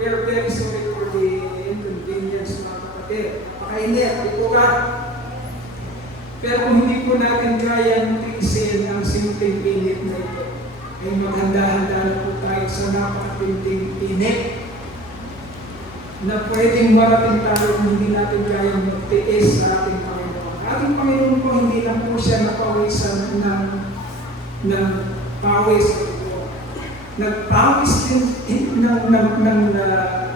We are very sorry for the inconvenience, mga kapatid. Napakainit, ito ka. Pero kung hindi po natin kaya tiisin ang simpleng init na ito, ay maghanda-handa na po tayo sa napakatinding init na pwedeng marating tayo kung hindi natin kaya magtiis sa ating Panginoon. Ating Panginoon po, hindi lang po siya napawisan ng pawis. Nagpawis din ng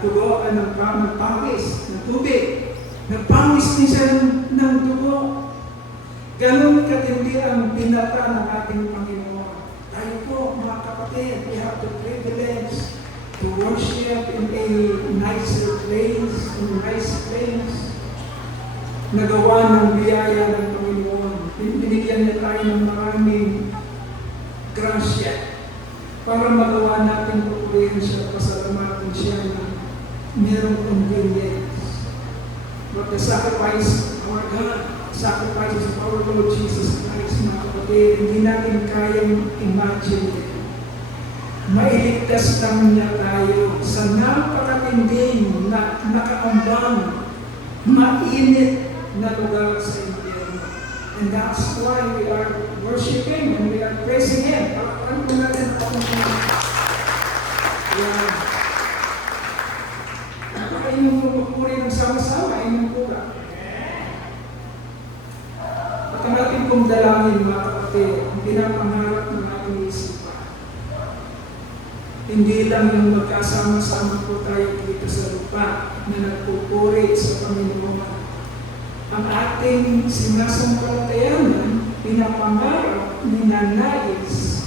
dugo, ng pawis, ng tubig. Nagpawis din siya ng dugo. Ganon katindi ang binata ng ating Panginoon. Tayo po, mga kapatid, we have the privilege to worship in a nicer place, in a nice place. Nagawa ng biyaya ng Panginoon. Binigyan niya tayo ng maraming grasya para magawa natin pupurihin siya, pasalamatin siya na merong convenience. But the sacrifice of our God, sacrifices of our Lord Jesus Christ, mga kapatid, hindi natin kayang imagine it. Mailigtas lang niya tayo sa napakatinding na nakaambang, mainit na lugar sa impyerno. And that's why we are worshiping and we are praising Him. Palakpakan po natin ang yan. Baka inyong pupuri ng sama-sama, inyong pura. At ang ating pong dalangin, mga kapatid, ang pinapangarap ng ating isipan. Hindi lang yung magkasama-sama po tayo dito sa lupa na nagpupuri sa Panginoon. Ang ating sinasampalatayanan, pinapangarap, ninanais,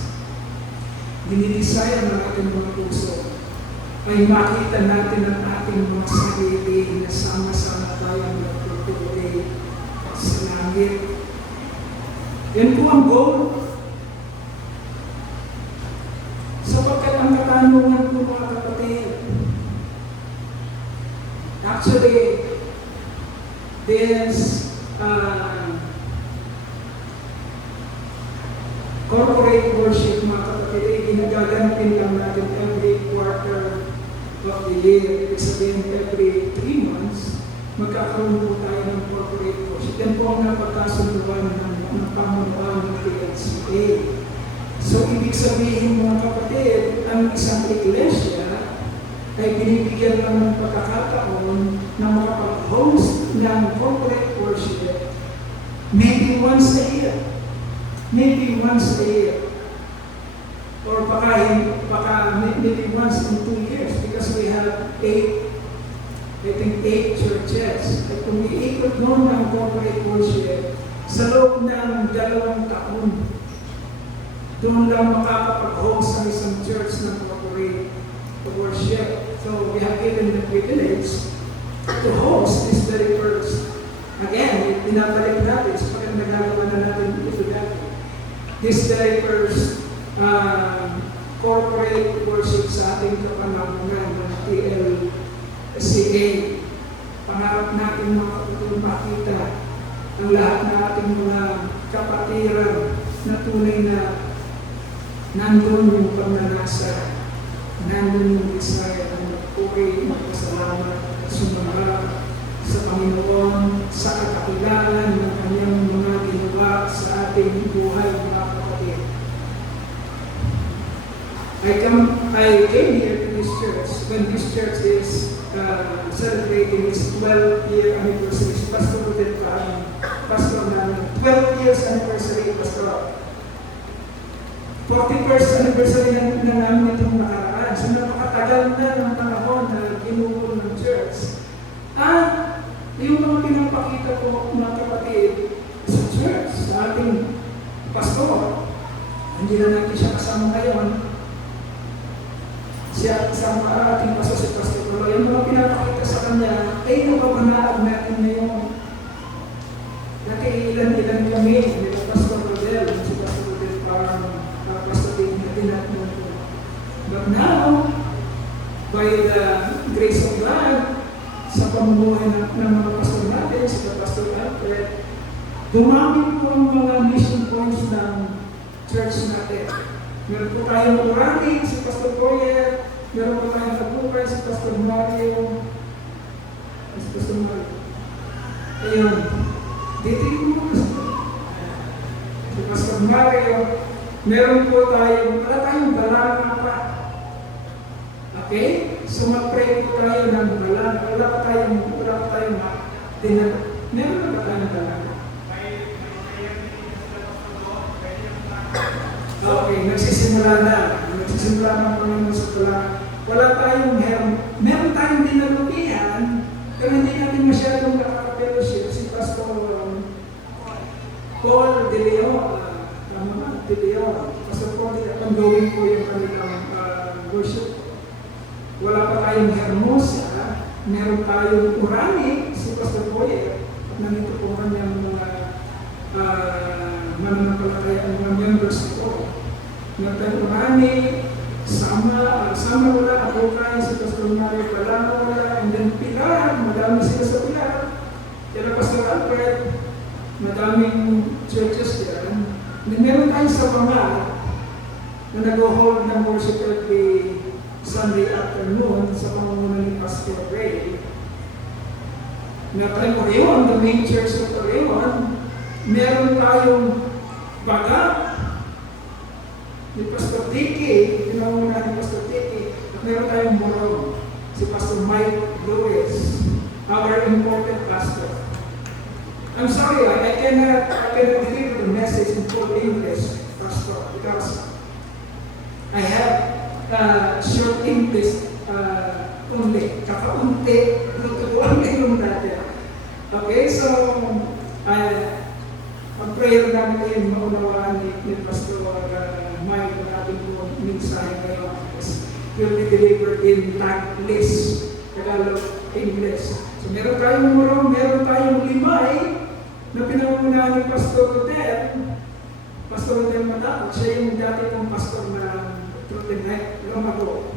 dinidesire ng ating mga puso, ay makita natin ang ating mga sarili na sama-sama tayong nagpupuri sa langit. Yan po ang goal. Sapagkat ang katanungan po, mga kapatid, actually, this corporate worship, mga kapatid, ay ginagaganapin lang natin every quarter of the year. Ibig sabihin, every 3 months, magkakaroon po tayo ng corporate worship. Yan po ang napagkasunduan ng pamunuan ng PNCA. So, ibig sabihin, mga kapatid, ang isang iglesia ay binibigyan lang ng pagkakataon na makapag-host ng corporate worship maybe once a year. Maybe once a year. Or baka maybe once in 2 years because we have 8 churches. At kung iikot noon ng corporate worship, sa loob ng 2 taon, doon lang makakapag-host ang isang church ng corporate worship. So we have given the privilege to host this very first. Again, pinabalik natin sapagkat nagagawa na natin ito dati. This very first corporate worship sa ating kapanahonan ng TLCA. Pangarap natin mga kapatid makita ang lahat ng ating mga kapatiran na tunay na nandun yung pagnanasa, nandun yung desire na magpuri, magpasalamat, sumamba sa Panginoon, sa katakilalan ng kanyang mga ginawa sa ating buhay, mga kapatid. I came here to this church when this church is celebrating its 12-year anniversary. Pastor Rodel Pastor namin, 12 years anniversary, Pastor. 41st anniversary na namin itong nakaraan. So napakatagal na ng panahon na ginuho ng church. At yung mga pinapakita ko, mga kapatid, sa church, sa ating pastor, hindi na natin siya kasama ngayon. Siya kasama ating pastor si Pastor Pero. Yung mga pinapakita sa kanya, ay napapanaag natin ngayon. Dati ilan-ilan kami, may Pastor Rodel, si Pastor Rodel parang but now, by the grace of God, sa pamumuhay ng mga pastor natin, si Pastor Alfred, dumami po ang mga mission points ng church natin. Meron po tayong Urani, si Pastor Boyer, Meron pa tayong nagpupay si Pastor Mario. Si Pastor Mario. Ayun. Titignan mo kasi. Si Pastor Mario. Meron po tayong, wala tayong balanga pa. Okay? So mag-pray po tayo ng balanga. Wala pa tayong meron na ba tayong balanga? Okay, nagsisimula na. Nagsisimula na po ng sa balanga. Wala tayong meron tayong dinalupihan, pero hindi natin masyadong nakaka-fellowship. Si Pastor Paul De Leon, De Leon. Pastor Paul De Leon, ongoing po yung kanilang worship. Wala pa tayong Hermosa, meron tayong Urani, si Pastor Boyer, at nandito po kanyang mga mananampalataya ang mga members ko. Meron tayong Urani, Sama wala, ako kayo si Pastor Mario Palama wala, and then Pilar, madami sila sa Pilar. Kaya Pastor Alfred, madaming churches yan. And meron tayo sa mga na nag-hold ng worship every Sunday afternoon sa pamumuno ni Pastor Ray. Na tayo Oreon, the main church of Oreon, meron tayong baga ni Pastor Dicky, pinamuna ni Pastor Dicky, at meron tayong morong, si Pastor Mike Lewis, our important pastor. I'm sorry, I cannot deliver the message in full English, Pastor, because I have short English only, kakaunti, lutubuan ngayon natin. Okay, so, mag-prayer namin maunawaan ni Pastor Mike na ating po mensahe ngayon. Will be delivered in Taglish, Tagalog, English. So meron tayong murong, meron tayong limay na pinangunahan ni Pastor Rodel. Pastor Rodel Matakot, siya yung dati kong pastor na Trotinay, Lomago.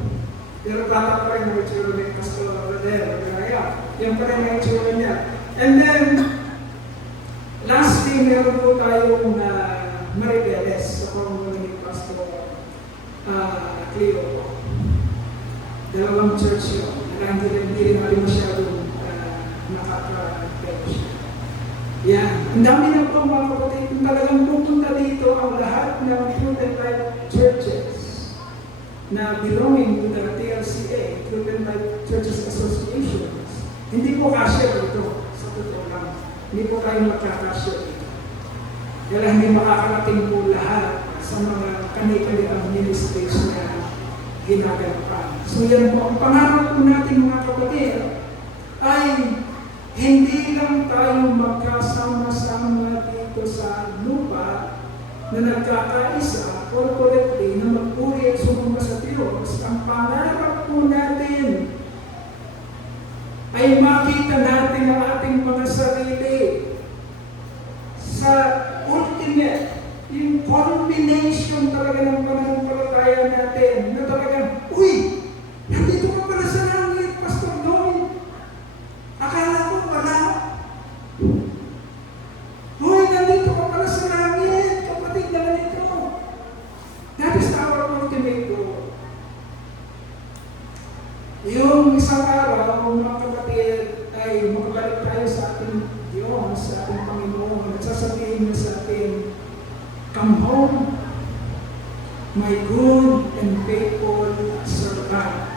Pero bata pa rin ang itsura ni Pastor Rodel. Yan pa rin ang itsura niya. And then, lastly, meron po tayong Maribeles sa pamumuno ni Pastor Cleo. Dalawang church yun. Hindi rin masyadong nakaka-fellowship. Yan. Ang dami na po mga kapatid. Kung talagang pupunta dito ang lahat ng Truth and Life churches na belonging to the TLCA, Truth and Life Churches Associations, hindi po kasya dito. Sa totoo lang. Hindi po kayo magkakasya dito. Kaya hindi makakarating po lahat sa mga kani-kanilang ministries na ginagawa. So yan po, ang pangarap po natin mga kapatid ay hindi lang tayo magkasama-sama dito sa lupa na nagkakaisa corporately na magpuri at sumamba sa Diyos. Ang pangarap po natin ay makita natin ang ating mga sarili sa ultimate, yung combination talaga ng pananampalataya natin na talagang, uy, nandito ka pala sa langit, Pastor Lloyd. Akala ko wala. Uy, nandito ka pala sa langit, kapatid na ganito. That is our ultimate goal. Yung isang araw, mga kapatid, ay makabalik tayo sa ating Diyos, sa ating Panginoon, at sasabihin niya sa atin, come home, my good and faithful servant.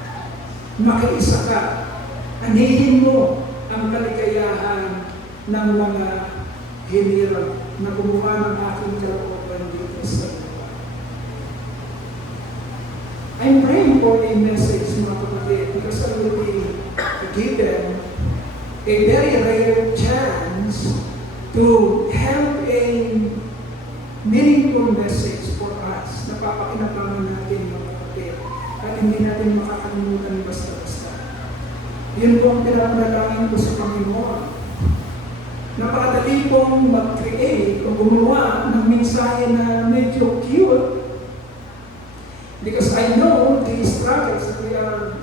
Makiisa ka, anihin mo ang kaligayahan ng mga hinirang na gumawa ng aking kalooban dito sa lupa. I'm praying for a message, mga kapatid, because I will be given a very rare chance to have a meaningful message for us na papakinabangan natin mga kapatid at hindi natin makakalimutan basta-basta. Yun po ang pinapanalangin ko sa Panginoon. Napakadali pong mag-create o gumawa ng mensahe na medyo cute because I know the struggles that we are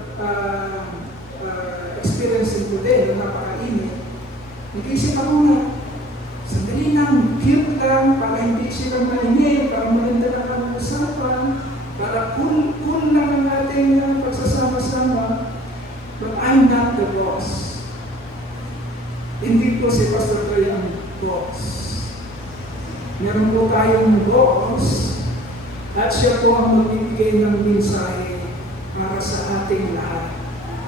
experiencing today na napakainit. Nag-isip ako na sandali lang, cute lang, para hindi sila mainit, para maganda lang ang usapan, para cool lang ang ating pagsasama I'm not the boss. Hindi po si Pastor Troy ang boss. Meron po tayong boss at siya po ang magbibigay ng mensahe para sa ating lahat.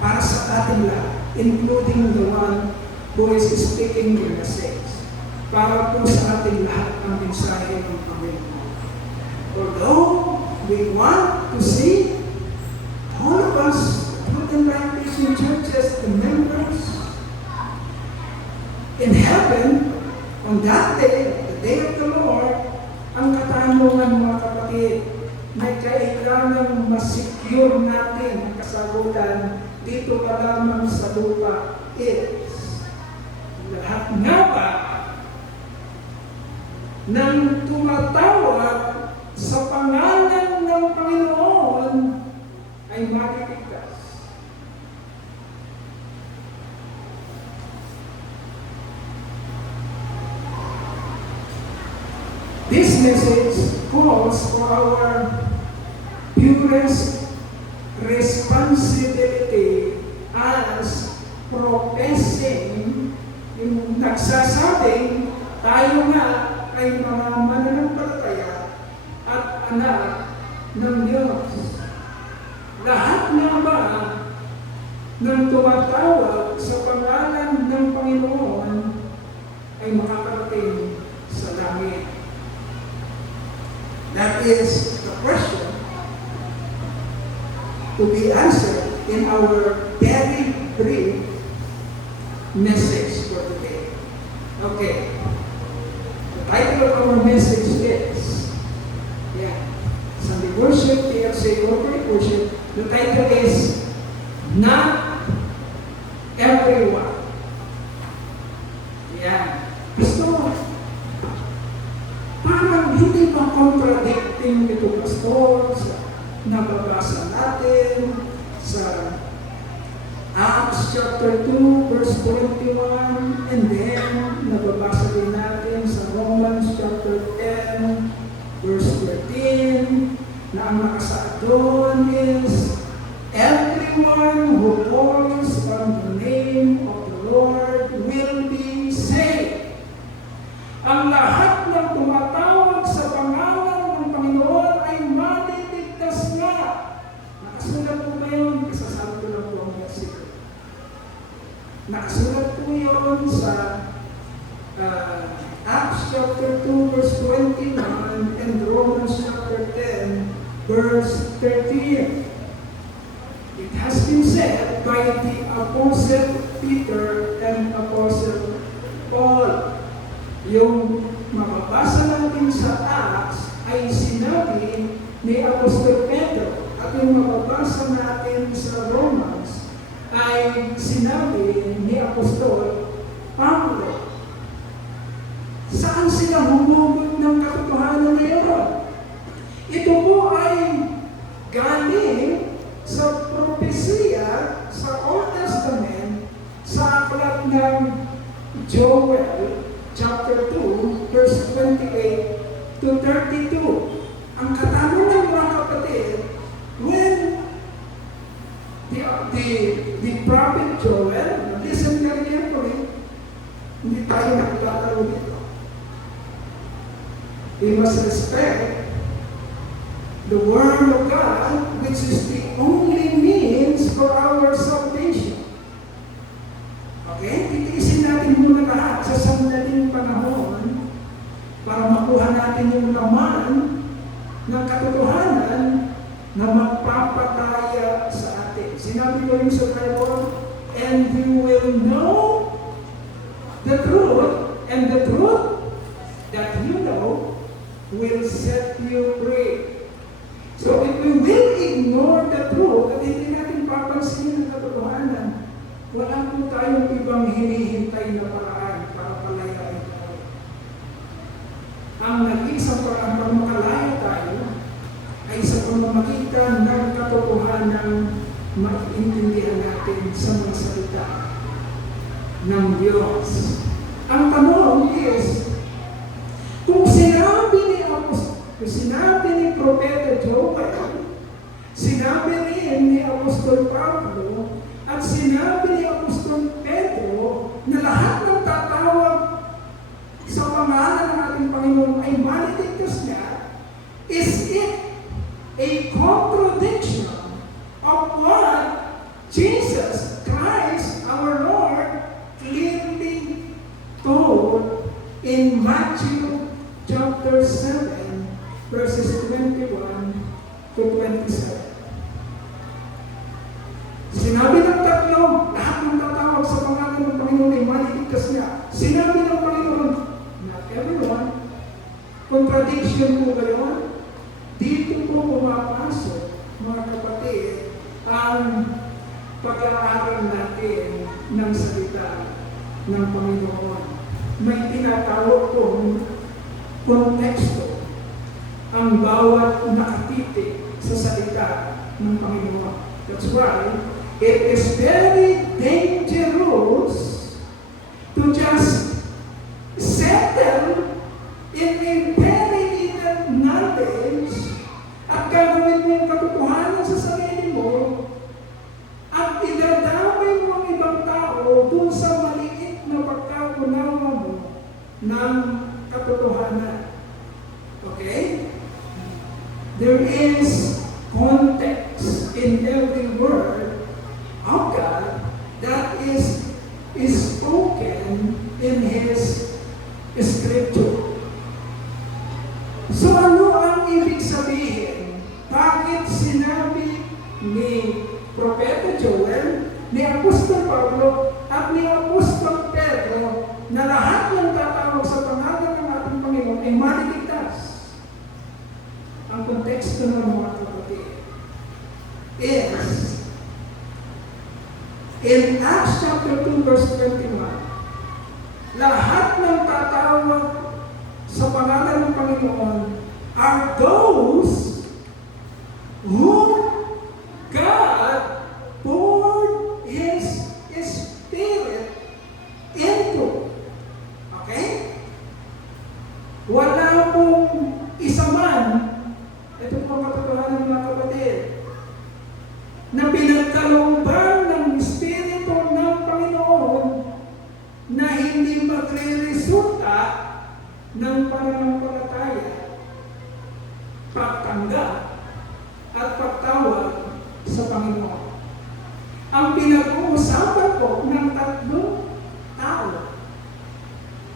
Para sa ating lahat, including the one who is speaking the message. Para po sa ating lahat ang mensahe ng Panginoon. Although we want to see all of us put in right Christian churches, the members, in heaven, on that day, the day of the Lord, ang katanungan mga kapatid, may kailangang masecure natin ang kasagutan dito pa lamang sa lupa is, lahat nga ba nang tumatawag sa pangalan ng Panginoon ay maliligtas. This message calls for our purest responsibility as professing, yung nagsasabing tayo nga ay mga mananampalataya at anak ng Diyos. Lahat nga ba ng tumatawag sa pangalan ng Panginoon ay makakarating sa langit? That is the question to be answered in our very brief message for today. Okay. The title of our message is, Sunday Worship, TFC Corporate Worship. The title is, Not Everyone. Pastor, parang hindi ba contradicting ito, Pastor, sa nababasa natin sa Acts chapter 2, verse 21, and then nababasa din natin sa Romans chapter 10, verse 13, na ang nakasaad doon is, everyone who calls on the name of the Lord will be saved. Ang lahat ng tumatawag sa pangalan ng Panginoon ay maliligtas nga. Nakasulat po ba yun? Kasasabi ko lang po ang versikulo. Nakasulat po yun sa Acts chapter 2 verse 21 and Romans chapter 10 verse 13. It has been said by the Apostle Peter and Apostle Paul. Yung mababasa natin sa Acts ay sinabi ni Apostol Pedro at yung mababasa natin sa Romans ay sinabi ni Apostol Pablo. Saan sila humugot ng katotohanan na yun? Ito po ay galing sa propesya sa Old Testament sa aklat ng Joel chapter 2, verse 28 to 32. Ang katanungan mga kapatid, when the prophet Joel, listen carefully, hindi tayo nagtatalo dito. We must respect the Word of God, which is the only means for our salvation. Okay? Titiisin natin muna lahat sa sandaling panahon para makuha natin yung laman ng katotohanan na magpapataya sa atin. Sinabi ko yung sa Bible, and you will know the truth, and the truth that you know will set you free. So if we will ignore the truth at hindi natin papansinin ang katotohanan, wala po tayong ibang hinihintay na paraan para palayain tayo. Ang nag-iisang paraan para makalaya tayo ay sa pamamagitan ng katotohanan maintindihan natin sa mga salita ng Diyos. Ang tanong is, kung sinabi ni Propeta Joel, sinabi rin ni Apostol Pablo, At sinabi ni Apostol Pedro na lahat ng tatawag sa pangalan ng ating Panginoon ay maliligtas niya, is it a contradiction of what Jesus Christ, our Lord, clearly told in Matthew chapter 7, verses 21 to 27. Sinabi ng tatlo, lahat ng tatawag sa pangalan ng Panginoon ay maliligtas niya. Sinabi ng Panginoon, not everyone. Contradiction po ba yun? Dito po pumapasok, mga kapatid, ang pag-aaral natin ng salita ng Panginoon. May tinatawag pong konteksto ang bawat nakatitik sa salita ng Panginoon. That's why it is very dangerous to just settle in a very little knowledge at gagawin mo yung katotohanan sa sarili mo at idadamay mo ang ibang tao dun sa maliit na pagkaunawa mo ng katotohanan. Okay? There is context in every word of God that is spoken in His Scripture. So ano ang ibig sabihin? Bakit sinabi ni Propeta Joel, ni Apostol Pablo, at ni Apostol Pedro na lahat ng tatawag sa pangalan ng ating Panginoon ay maliligtas? Ang konteksto ng mga kapatid is in Acts chapter 2 verse 21, lahat ng tatawag sa pangalan ng Panginoon are those whom God poured His Spirit into. Okay? Wala pong isa man, ito po ang katotohanan mga kapatid, na pinagkalooban ng Espiritu ng Panginoon na hindi magre-resulta ng pananampalataya, pagtanggap, at pagtawag sa Panginoon. Ang pinag-uusapan po ng tatlong tao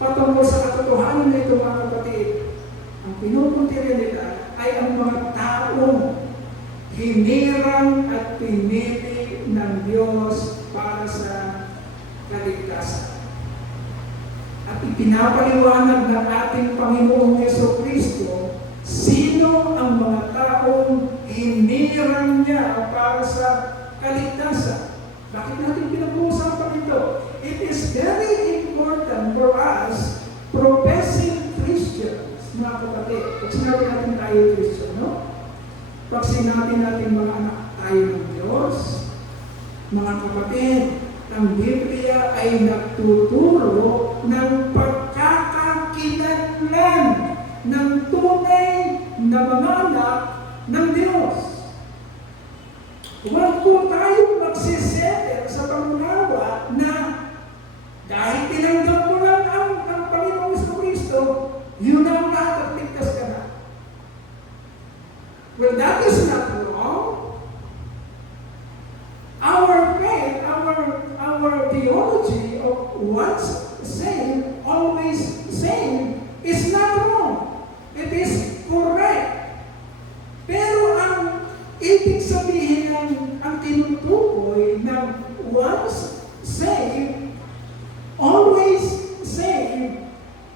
patungkol sa katotohanan na ito mga kapatid, ang pinupuntirya nila ay ang mga taong hinirang at pinili ng Diyos para sa kaligtasan. At ipinapaliwanag ng ating Panginoong Jesucristo sino ang mga taong hinirang niya para sa kaligtasan. Bakit natin pinag-uusapan ito? It is very important for us, professing Christians, mga kapatid. Pag sinabi natin tayo Christian, no? Pag sinabi natin mga anak tayo ng Diyos, mga kapatid, ang Biblia ay nagtuturo ng pagkakakilanlan ng tunay na mga anak ng Diyos. Huwag po tayong magsisettle sa pangunawa na dahil tinanggap mo lang ang Panginoong Jesucristo, yun ang lahat at ligtas ka na. Well, that is not wrong. Our faith, our theology of once saved, always saved, is not wrong. It is correct. Pero ang ibig sabihin ang tinutukoy ng once saved, always saved,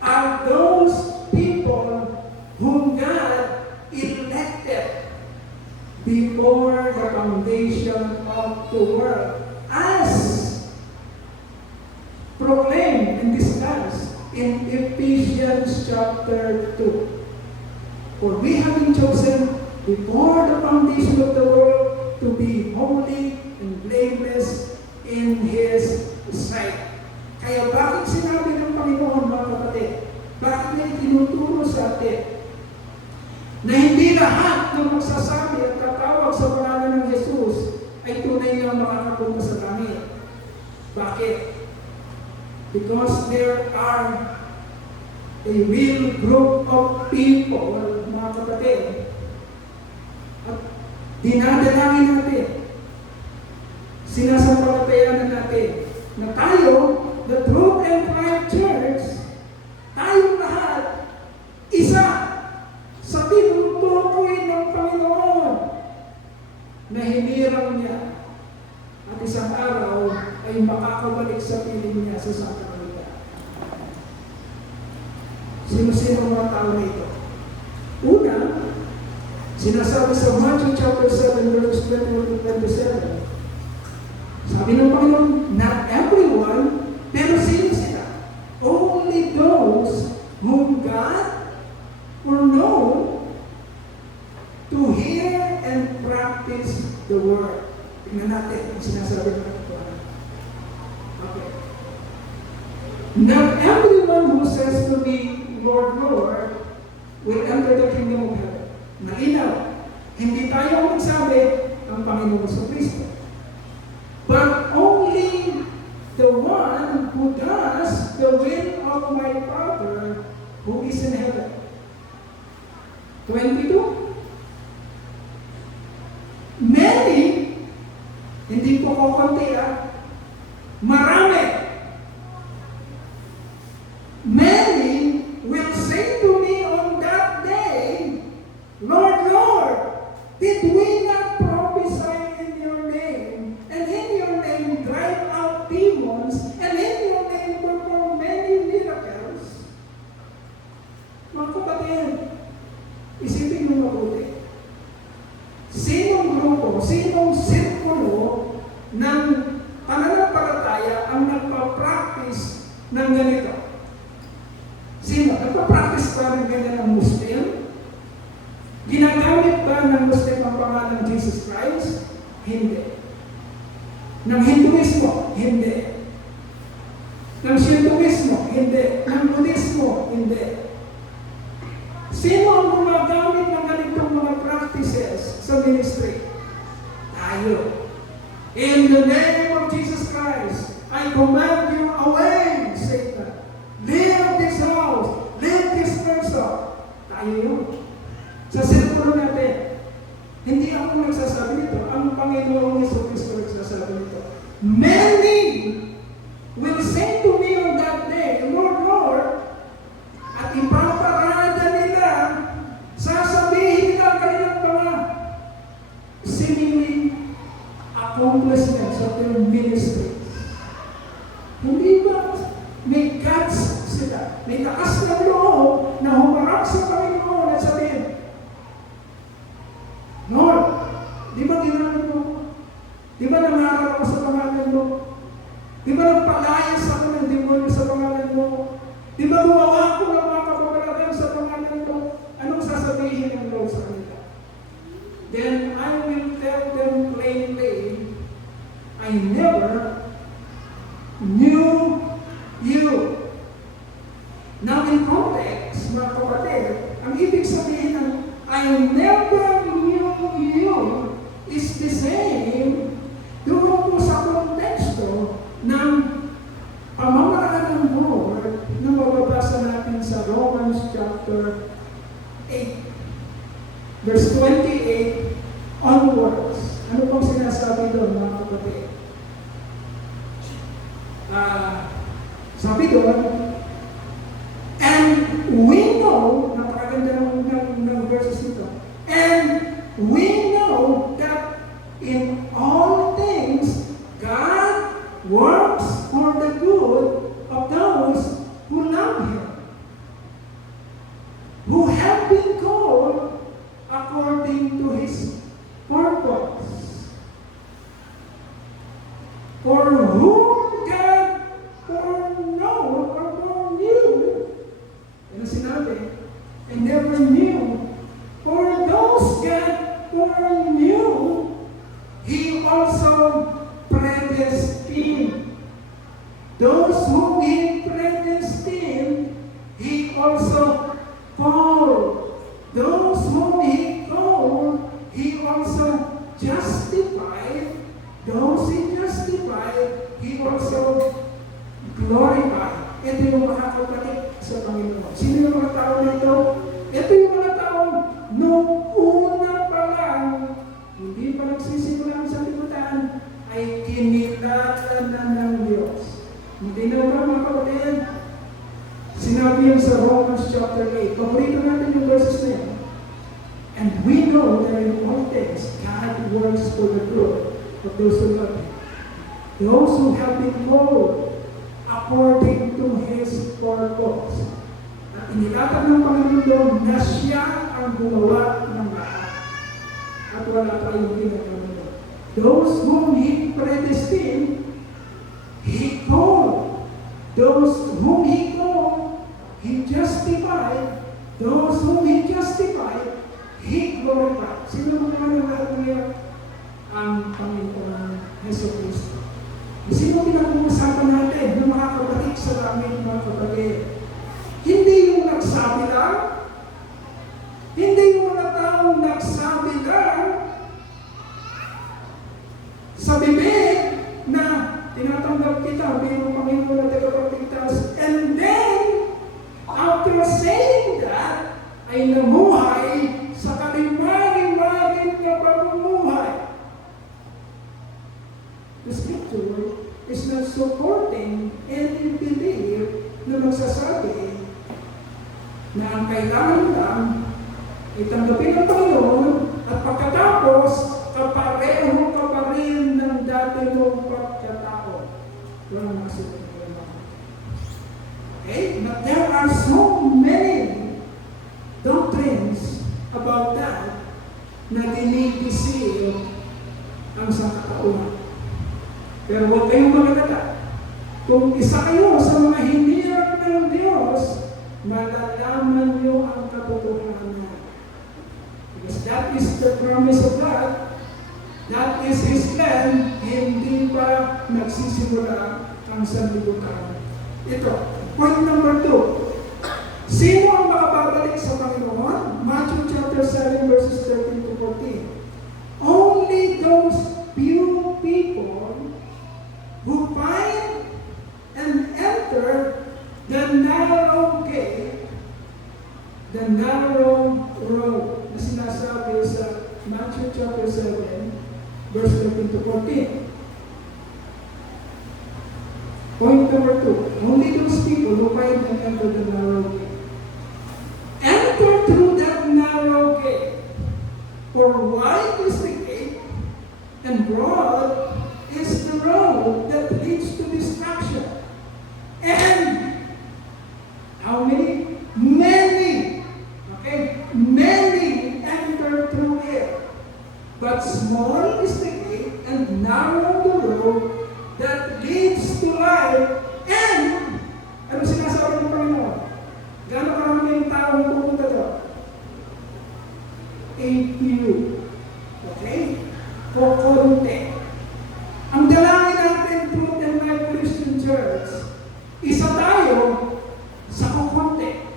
are those people whom God elected before the foundation of the world, as proclaimed and discussed in Ephesians chapter 2. For we have been chosen before the foundation of the world to be holy and blameless in His sight. Kaya bakit sinabi ng Panginoon, mga kapatid? Bakit niya itinuturo sa atin na hindi lahat ng magsasabi at tatawag sa pangalan ng Jesus ay tunay na makakapunta sa langit? Bakit? Because there are a real group of people, mga kapatid, at dinadalangin natin, sinasampalatayanan natin, na tayo, the Truth and Life Church, tayong lahat, isa sa tinutukoy ng Panginoon na hinirang niya at isang araw ay makakabalik sa piling niya sa Santa Maria. Sino-sino mga tao na ito? Una, sinasabi sa Matthew chapter 7 verses 21 to 27, sabi ng Panginoon, not everyone, pero sino sila? Only those whom God will know to hear and practice the word. Tingnan natin ang sinasabi ng Panginoon. Okay. Not everyone who says to me, Lord, Lord, will enter the kingdom of heaven. Malinaw. Hindi tayo magsabi ang Panginoon sa Kristo. But only the one who does the will of my Father who is in heaven. 22. Many, hindi po kukunti marami. Many will say to me on that day, Lord, Lord, did we not prophesy in your name, and in your name drive out demons, and in your name perform many miracles? Mga kapatid, isipin mo mabuti. Sinong grupo, sinong sirkulo ng pananampalataya ang nagpa-practice ng ganito? Sino? Nagpa-practice ba ng ganyan ang Muslim? Ginagamit ba ng Muslim ang pangalan ng Jesus Christ? Hindi. Ng Hinduismo? Hindi. Ng Shintoismo? Hindi. Ng Buddhismo? Hindi. Sino ang gumagamit ng ganitong mga practices sa ministry? Tayo. In the name of Jesus Christ, I command you away, Satan. Leave this house. Leave this person. Tayo yun. Sa sirkulo natin, hindi ako nagsasabi nito. Ang Panginoong Jesucristo nagsasabi nito. Many will say to me on that day, Lord, Lord, at ipaparada nila, sasabihin nila ang kanilang mga seemingly accomplishments of their ministry. Hindi ba may guts sila, may takas na loob na humarap sa Panginoon at sabihin, Lord, di ba ginamit mo? Di ba nangarap ako sa pangalan mo? Di ba nagpalayas ako ng demonyo sa pangalan mo? Di ba gumawa ko ng mga kapabalatan sa pangalan mo? Anong sasabihin ng Lord sa kanila? Then I will tell them plainly, I never knew you. Now in context, mga kapatid, ang ibig sabihin ng I never knew you is the same doon po sa konteksto ng pamamaraan ng Lord na mababasa natin sa Romans chapter 8, verse 28 onwards. Ano pong sinasabi doon, mga kapatid? Sabi doon, and we know, napakaganda ng verses ito, and we know that in all things, God works for the good of those who love Him, who have been called according to His purpose. For whom God foreknow or foreknew, ano sinabi? I never knew. For those God foreknew, He also predestined. Those whom He predestined, He also called. Those whom He called, He also justified. Those He justified, He be also glorified. Ito yung makakabalik sa Panginoon. Sino yung mga tao na ito? Ito yung mga tao noong una pa lang, hindi pa nagsisimula sa liputan, ay kinilala na ng Diyos. Hindi na ba mga kapatid? Sinabi yan sa Romans chapter 8. Paborito natin yung verses na yan. And we know that in all things, God works for the good of those who love Him. Those who have been called according to His purpose. At inilatag ng Panginoon doon na siya ang gumawa ng lahat. At wala pa yung ginagawa. Those whom He predestined, He called. Those whom He called, He justified. Those whom He justified, He glorified. Sino mga lahat ng iyan? Ang Panginoon Hesus Kristo. Sino pinag-uusapan natin na makakabalik sa langit, mga kapatid? Hindi yung nagsabi lang, hindi yung mga taong nagsabi lang sa bibig na tinatanggap kita bilang Panginoon at tagapagligtas. And then, after saying that, ay namuhay sa kalimagin-magin na pamumuhay. The scripture is not supporting any belief na magsasabi na ang kailangan lang ay tanggapin ng Panginoon at pagkatapos kapareho ka pa rin ng dati mong pagkatao. Walang masulit. Okay? But there are so many doctrines about that na dinidisil ang sangkatauhan. Pero huwag kayong magalala. Kung isa kayo sa mga hinirang ng Diyos, malalaman niyo ang katotohanan. Because that is the promise of God. That is His plan. Hindi pa nagsisimula ang sanlibutan. Ito, point number 2. Sino ang makababalik sa Panginoon? Matthew chapter 7 verses 13 to 14. Only those few people who find and enter the narrow gate, the narrow road, na sinasabi sa Matthew chapter 7 verse 13 to 14. Point number 2. Only those people who find and enter the narrow gate. Enter through that narrow gate. For wide is the gate, and broad is the road that leads to destruction. And how many? Many. Okay? Many enter through it. But small is the gate, and narrow the road that leads to life. And, ano sinasabi ng Panginoon? Gano'n karami yung taong pupunta doon? A few. Okay? Kukunti. Ang dalangin natin, Truth and Life Christian Church, isa tayo sa kukunti.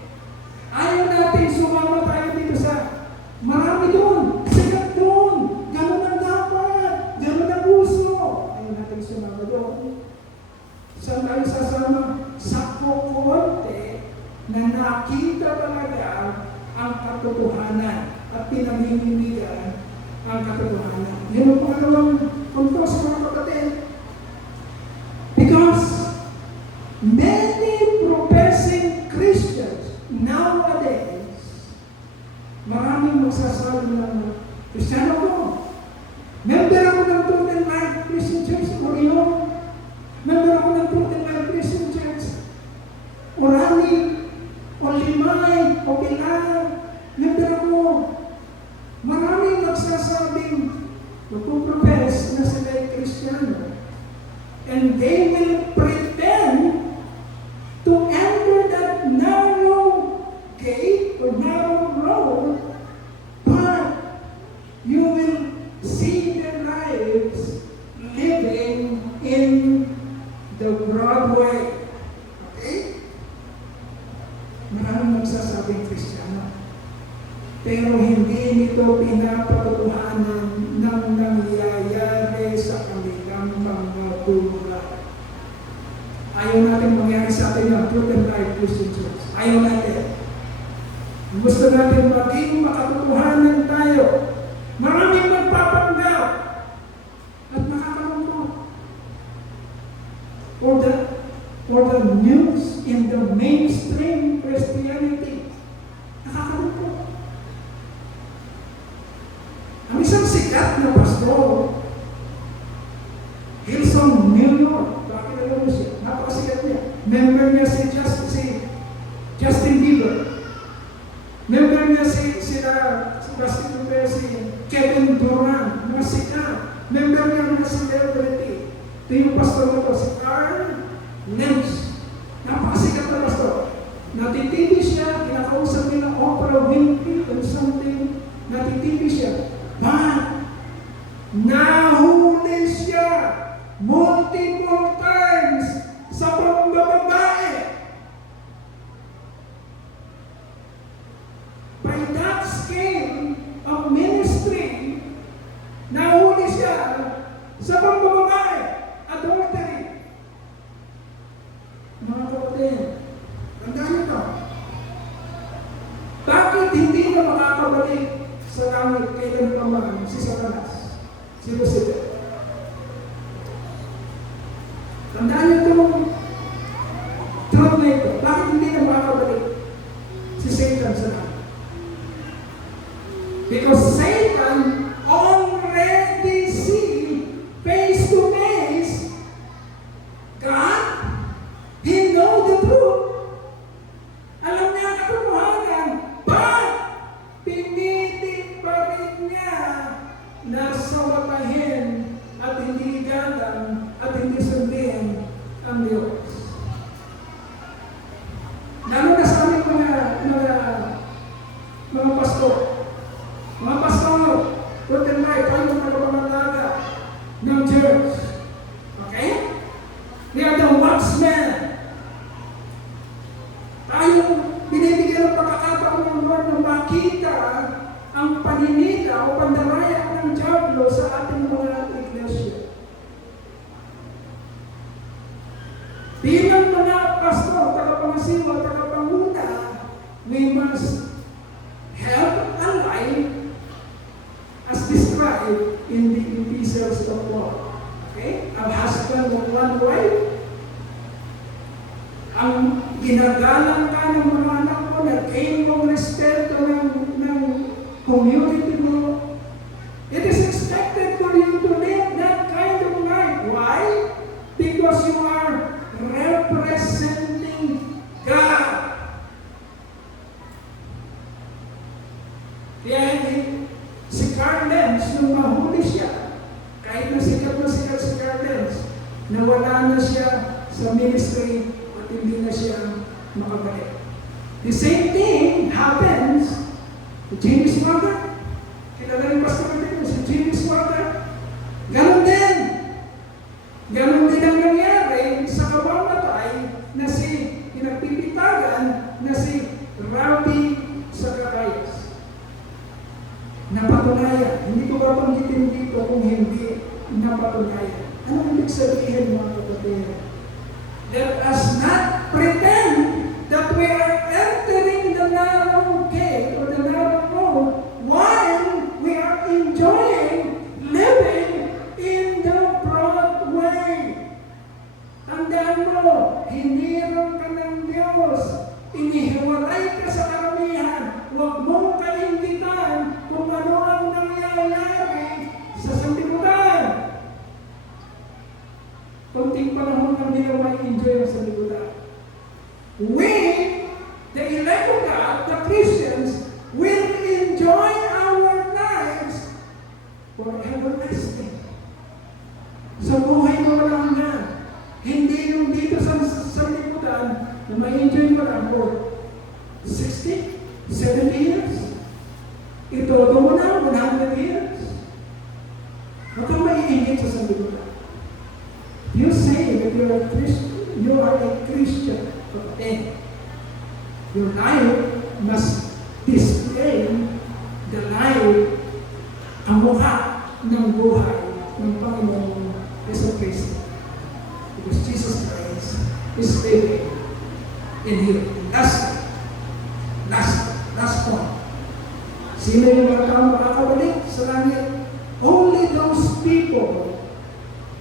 Ayaw natin sumama tayo dito sa marami doon, sikat doon, gano'n ang dapat, gano'n ang puso. Ayaw natin sumama doon. Saan tayo sasama? Sa kukunti na nakita talaga ang katotohanan at pinamimiligan ang katotohanan. Yun ang pangalawang punto sa mga kapatid. Because many professing Christians nowadays, maraming magsasabi ng Kristiyano ko. Member ako ng Truth and Life Christian Church o Rio. Member ako ng Truth and Life Christian Church. Orani, o Limay, o Pilar. Member ako. Maraming nagsasabing magpuprofess na sila ay Kristiyano. And they will pretend to enter that narrow gate or narrow road, but you will see their lives living in the broad way. Okay? Maraming nagsasabing Kristiyano. Pero hindi nito pinapatutuhanan ng nangyayari sa kanilang mga buhay. Ayaw natin mangyari sa atin ng Truth and Life Christian Church. Ayaw natin. Gusto natin maging makatotohanan tayo. Maraming magpapanggap at nakakalungkot. Or the news in the mainstream Christianity. Nakakalungkot. Ang isang sikat na pastor, Hillsong, New York, bakit alam mo siya? Napakasikat niya. Member niya si Justin Bieber. Member niya si Kevin Durant, mga sikat. Member niya mga celebrity. Ito yung pastor na to, si Carl Lentz. Napakasikat na pastor. Natitibi siya, kinakausap nila Oprah Winfrey and something. Natitibi siya. But, nahuli siya multiple times sa pambababae. By that scale of ministry, nahuli siya sa pambababae, adultery. Mga kapatid, tandaan niyo ito. Bakit hindi na makakabalik sa langit kailan pa man si Satanas, si Lucifer? Tandaan niyo itong truth na ito. Bakit hindi na makakabalik si Satan sa langit? Because Satan already see face to face God. He know the truth. Alam niya ang katotohanan. But pinili pa rin niya na samatahin at hindi galang at hindi sundin ang Diyos. Lalo na sa aming mga pastor. Mga pastor, Truth and Life, tayo ng tagapangalaga ng church. Okay? We are the watchmen. Tayo binibigyan ng pagkakataon ng Lord na makita ang paninira o pandaraya ng Diablo sa ating mga iglesia. Bilang mga pastor, tagapangasiwa, tagapanguna, we must help alive as described in the epistles of Paul. Okay? A husband of one wife. Ang ginagalang ka ng mga anak mo, nag-gain mong respeto ng community mo. It is expected for you to live that kind of life. Why? Because you are representing God. Kaya si Carl Lentz, nung mahuli siya, kahit na sikat si Carl Lentz, nawala na siya sa ministry at hindi na siya makabalik. The same thing happens to James Swaggart. Kilala yung pastor natin si James Swaggart. Ganon din. Ganon din ang nangyari sa kawamatay na si pinagpipitagan na si Rabbi Zacarias. Napatunayan. Hindi ko babanggitin dito kung hindi napatunayan. Ano ibig sabihin, mga kapatid? Let us not pretend that we are entering the narrow gate or the narrow road while we are enjoying living in the broad way. Tandaan mo, hiniram ka ng Diyos. Inihiwalay ka sa karamihan. Huwag mong kaingitan kung ano ang nangyayari sa sanlibutan. Kunting panahon lang nila may-enjoy ang sanlibutan. We, the elect of God, the Christians, will enjoy our lives for everlasting. Sa buhay na walang yan. Hindi yung dito sa sanlibutan na may-enjoy pa lang for 60, 70 years. Ito, doon na, 100 years. Huwag kang mai-engage sa sanlibutan. You say that you are a Christian, then your life must display the life, ang mukha ng buhay ng Panginoon Yesu Cristo. Because Jesus Christ is living in you. Last point. Sino yung mga tao makakabalik sa langit? Only those people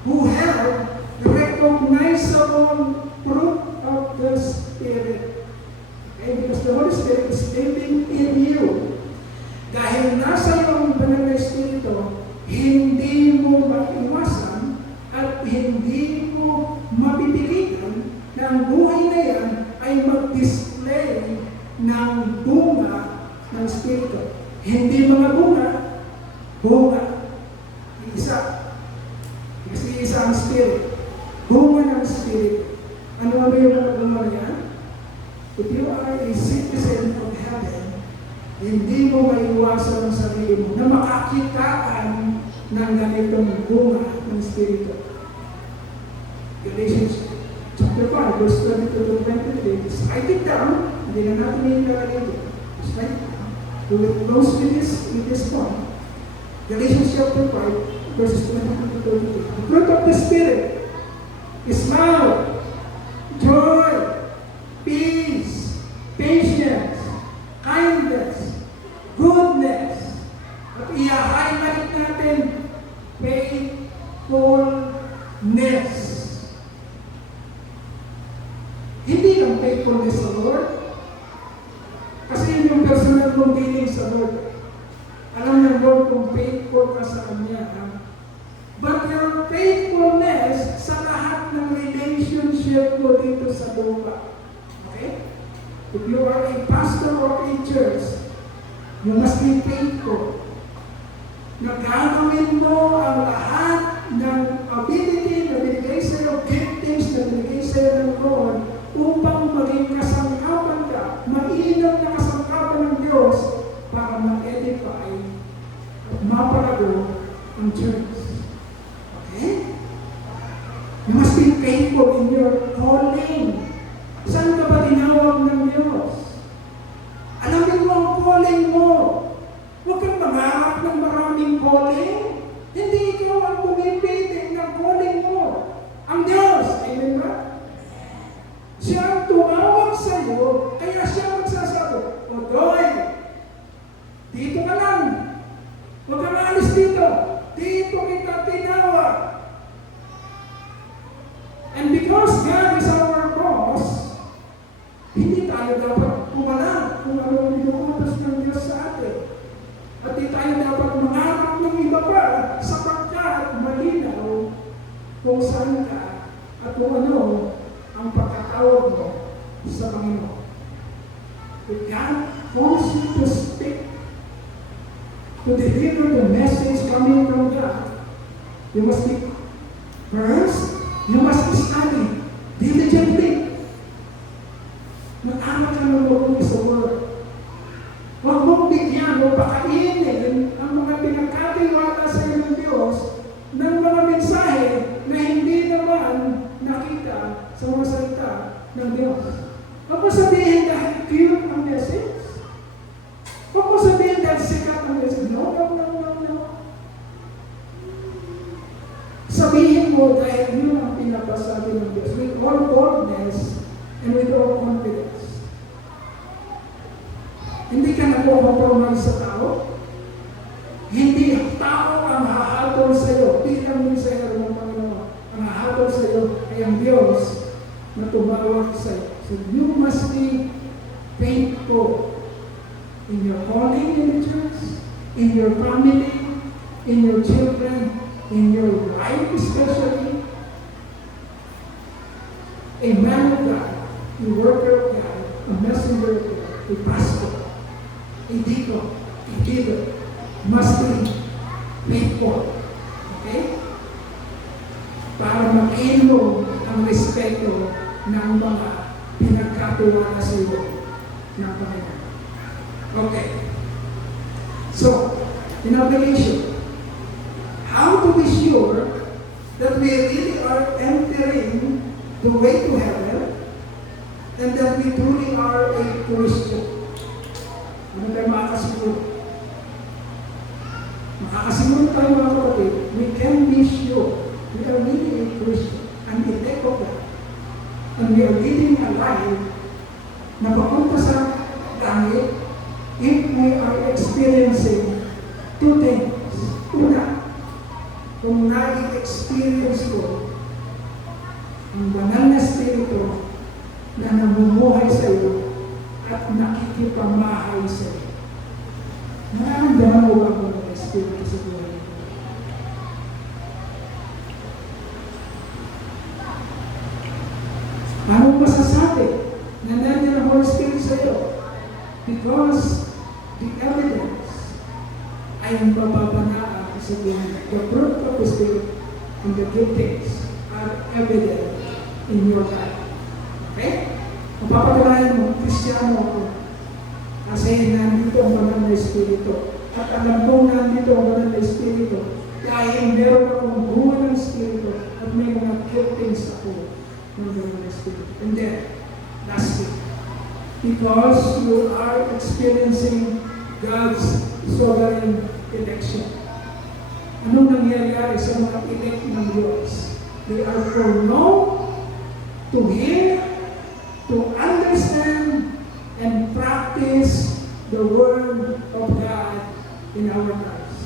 who have recognizable fruit of the Spirit. Okay? Because the Holy Spirit is living in you. Dahil nasa iyo ang banal na Espiritu, hindi mo maiwasan at hindi mo mapipilitan na ang buhay na yan ay mag-display ng bunga ng Espiritu. Hindi mga bunga. Isa. Kasi isa ang Spirit. Bunga ng Spirit. Ano ba yung mga bunga yan? If you are a citizen of heaven, hindi mo maiwasan ang sarili mo na makakitaan ng ganitong bunga ng Espiritu. Galatians chapter 5, verse 22 to 23. Just write it down. Hindi na natin yung lalagay dito. Just write it down. We will close with this point. Galatians chapter 5, verses 22 to 23. The fruit of the Spirit is love, joy, peace, patience, kindness, goodness, at i-highlight natin faithfulness. Hindi lang faithfulness sa Lord, kasi yun yung personal mong dealing sa Lord. Alam ng Lord kung faithful ka sa Kanya. But your faithfulness sa lahat ng relationship mo dito sa lupa. Okay? If you are a pastor of a church, you must be faithful. Nagagawin mo ang lahat ng ability na binigay sa iyo, giftings na binigay sa iyo ng Lord, upang maging kasangkapan ka, mainam na kasangkapan ng Diyos para ma-edify at mapalago ang church. Okay? You must be faithful in your calling. Saan ka ba tinawag ng Diyos? Alamin mo ang calling mo. Huwag kang mangarap ng maraming calling. Hindi ikaw ang pumipitik ng calling mo. Ang Diyos. Amen ba? Siya ang tumawag sa iyo, kaya siya magsasabi, Odoy, dito ka lang. Huwag kang alis dito. Dito kita tinawag. And because God is our boss, hindi tayo dapat pumalag kung ano ang inuutos ng Diyos sa atin. At hindi tayo dapat mangarap ng iba pa sapagkat malinaw kung saan ka at kung ano ang pagkatawag mo sa Panginoon. If God wants you to speak, to deliver the message coming from God, you must be first, you must study diligently. Mag-aral ka ng mabuti sa Word. Huwag mong bigyan o pakainin ang mga pinagkatiwala sa iyo ng Diyos ng mga mensahe na hindi naman nakita sa mga salita ng Diyos. Huwag mo sabihin dahil cute ang message. Huwag mo sabihin dahil sikat ang message. No. Sabihin mo dahil yun ang pinapasabi ng Diyos with all boldness and with all confidence. Hindi ka nagpo-compromise sa tao. Hindi ang tao ang hahatol sa iyo bilang mensahero ng Panginoon. Ang hahatol sa iyo ay ang Diyos na tumawag sa iyo. So you must be faithful in your calling in the church, in your family, in your children, in your life especially. A man of God, a worker of God, a messenger of God, a pastor, a deacon, a leader, must be faithful. Okay? Para mag-ino ang respeto ng mga pinagkatiwala sa iyo ng Panginoon. Okay. So, in application, how to be sure that we really are entering the way to heaven and that we truly are a Christian? Ano tayo makakasiguro? Makakasiguro tayo mga kapatid, we can be sure we are really a Christian, an elect of God, and we are living a life na papunta sa langit if we are experiencing two things. Una, kung na-experience ko ang banal na Espiritu na namumuhay sa iyo at nakikipamahay sa iyo. Nararamdaman mo ba ang Espiritu sa buhay? Anong masasabi na nandiyan ang Holy Spirit sa iyo? Because the evidence ay ang pababanaan sa buhay. The fruit of the Spirit and the good things are evident in your life. Okay? Mapapatunayan mo, Kristiyano ako. Kasi nandito ang banal na Espiritu. At alam kong nandito ang banal na Espiritu dahil meron akong buhay ng Espiritu at may mga giftings ako ng banal na Espiritu. And then, lastly, because you are experiencing God's sovereign election. Anong nangyayari sa mga elect ng Diyos? They are foreknown to hear, to understand, and practice the Word of God in our lives.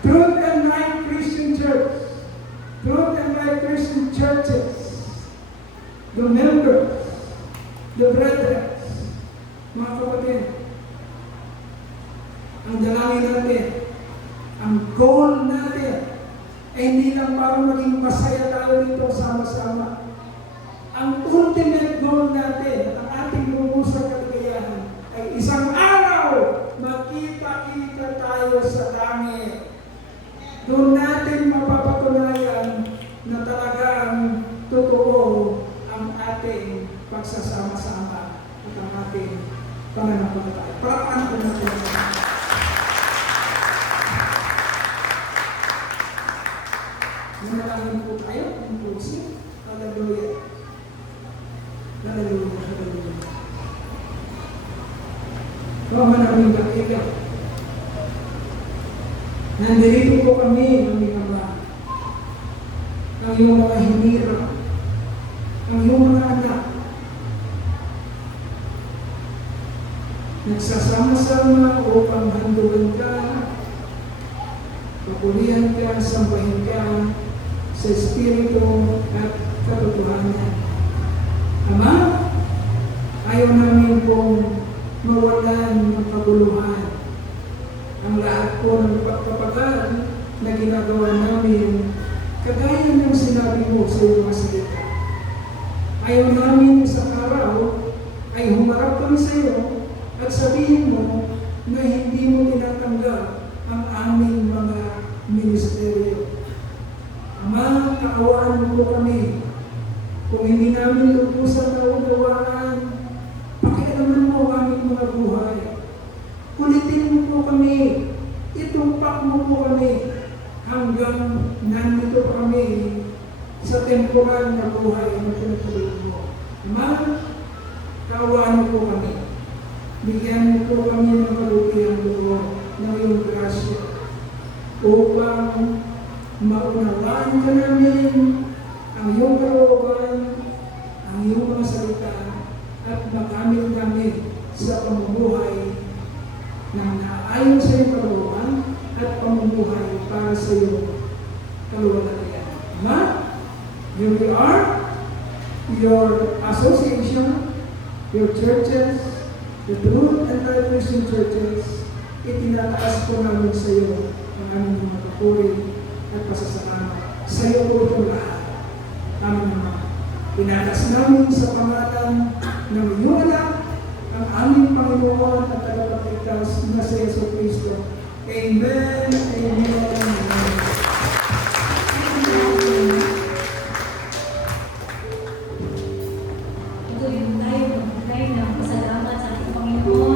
Truth and Life Christian Church, Truth and Life Christian Churches, the members, the brethren, mga kapatid, ang dalangin natin, ang goal natin, ay hindi lang para maging masaya tayo dito sama-sama. Ang ultimate goal natin, ang ating lubos na kaligayahan, ay isang araw, makita-kita tayo sa langit. Doon natin mapapatunayan na talagang totoo ang ating pagsasama-sama at ang ating pananampalataya. Paraan ko natin. Manalangin po tayo, inclusive. Hallelujah. Hallelujah. Hallelujah. Baka namin kakigaw. Nandito po kami, aming Ama. Ang iyong mga hinirang, ang iyong mga anak, nagsasama-sama upang handugan ka, papulihan ka, sambahin ka sa Espiritu at katotohanan. Ama, ayaw namin pong mawalan ng kaguluhan ang lahat po ng pagpapagal na ginagawa namin kagaya ng sinabi mo sa iyong mga salita. Ayaw namin sa araw ay humarap kami sa iyo at sabihin mo na hindi mo tinatanggap ang aming mga ministeryo. Ama, kaawaan mo po kami. Kung hindi namin lubusan na unawaan, pakialaman mo ang aming mga buhay. Kulitin mo po kami. Itumpak mo po kami hanggang nandito kami sa temporal na buhay na pinatuloy mo. Ama, kaawaan mo po kami. Bigyan mo po kami ng kalugihang loob ng iyong grasya upang maunawaan ka namin ang iyong kalooban, ang iyong mga salita, at magamit namin sa pamumuhay na naayon sa iyong kalooban at pamumuhay para sa iyong kaluwalhatian. Ma, here we are, your association, your churches, the Truth and Life Christian Churches, itinataas po namin sa iyo ang aming mga papuri at pasasalamat. Sa iyo po itong lahat. Amin naman. Pinatas namin sa pangalan ng iyong anak, ang aming Panginoon at tagapagligtas na si Yesu Cristo. Amen. Amen.